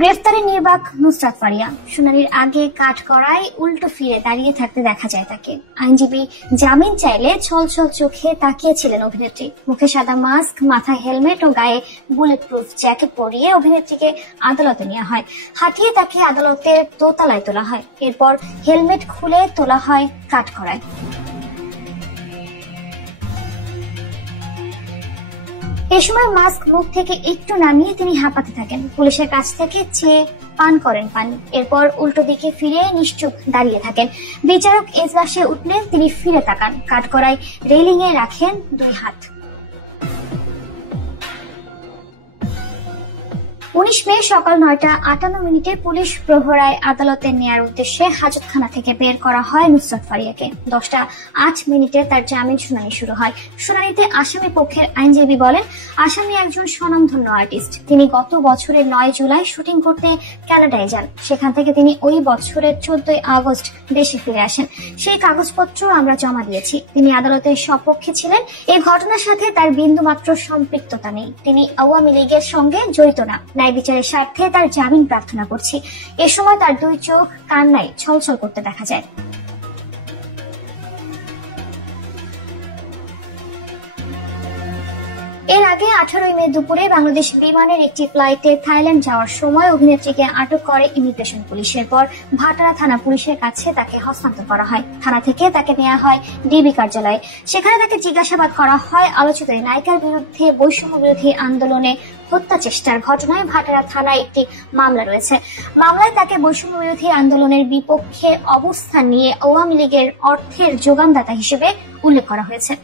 গ্রেফতারে নির্বাক নুসরাত ফারিয়া। শুনানির আগে কাঠগড়ায় উল্টো ফিরে দাঁড়িয়ে থাকতে দেখা যায় তাকে। আইনজীবী জামিন চাইলে ছলছল চোখে তাকিয়েছিলেন অভিনেত্রী। মুখে সাদা মাস্ক, মাথায় হেলমেট ও গায়ে বুলেট প্রুফ জ্যাকেট পরিয়ে অভিনেত্রীকে আদালতে নেওয়া হয়। হাঁটিয়ে তাকে আদালতের দোতলায় তোলা হয়। এরপর হেলমেট খুলে তোলা হয় কাঠগড়ায়। এ সময় মাস্ক মুখ থেকে একটু নামিয়ে তিনি হাঁপাতে থাকেন। পুলিশের কাছ থেকে চেয়ে পান করেন পানি। এরপর উল্টো দিকে ফিরে নিশ্চুপ দাঁড়িয়ে থাকেন। বিচারক এজলাসে উঠলে তিনি ফিরে তাকান। কাঠগড়ায় রেলিং এ রাখেন দুই হাত। 19 মে সকাল 9:58 পুলিশ প্রহরায় আদালতে নেয়ার উদ্দেশ্যে হাজতখানা থেকে বের করা হয় নুসরাত ফারিয়াকে। 10:08 তার জামিন শুনানি শুরু হয়। শুনানিতে আসামি পক্ষের আইনজীবী বলেন, আসামি একজন স্বনামধন্য আর্টিস্ট। তিনি গত বছরের 9 জুলাই শুটিং করতে কানাডায় যান। সেখান থেকে তিনি ওই বছরের 14 আগস্ট দেশে ফিরে আসেন। সেই কাগজপত্র আমরা জমা দিয়েছি। তিনি আদালতের সপক্ষে ছিলেন। এই ঘটনার সাথে তার বিন্দুমাত্র সম্পৃক্ততা নেই। তিনি আওয়ামী লীগের সঙ্গে জড়িত না। বিচারের স্বার্থে তার জামিন প্রার্থনা করছি। এ সময় তার দুই চোখ কান্নায় ছলছল করতে দেখা যায়। এর আগে 18 মে দুপুরে বাংলাদেশ বিমানের একটি ফ্লাইটে থাইল্যান্ড যাওয়ার সময় অভিনেত্রীকে আটক করে ইমিগ্রেশন পুলিশ। এরপর ভাটারা থানা পুলিশের কাছে তাকে হস্তান্তর করা হয়। থানা থেকে তাকে নেওয়া হয় ডিবি কার্যালয়ে। সেখানে তাকে জিজ্ঞাসাবাদ করা হয় আলোচিত এই নায়িকার বিরুদ্ধে বৈষম্য বিরোধী আন্দোলনে হত্যা চেষ্টার ঘটনায় ভাটারা থানায় একটি মামলা রয়েছে। মামলায় তাকে বৈষম্য বিরোধী আন্দোলনের বিপক্ষে অবস্থান নিয়ে আওয়ামী লীগের অর্থের যোগানদাতা হিসেবে উল্লেখ করা হয়েছে।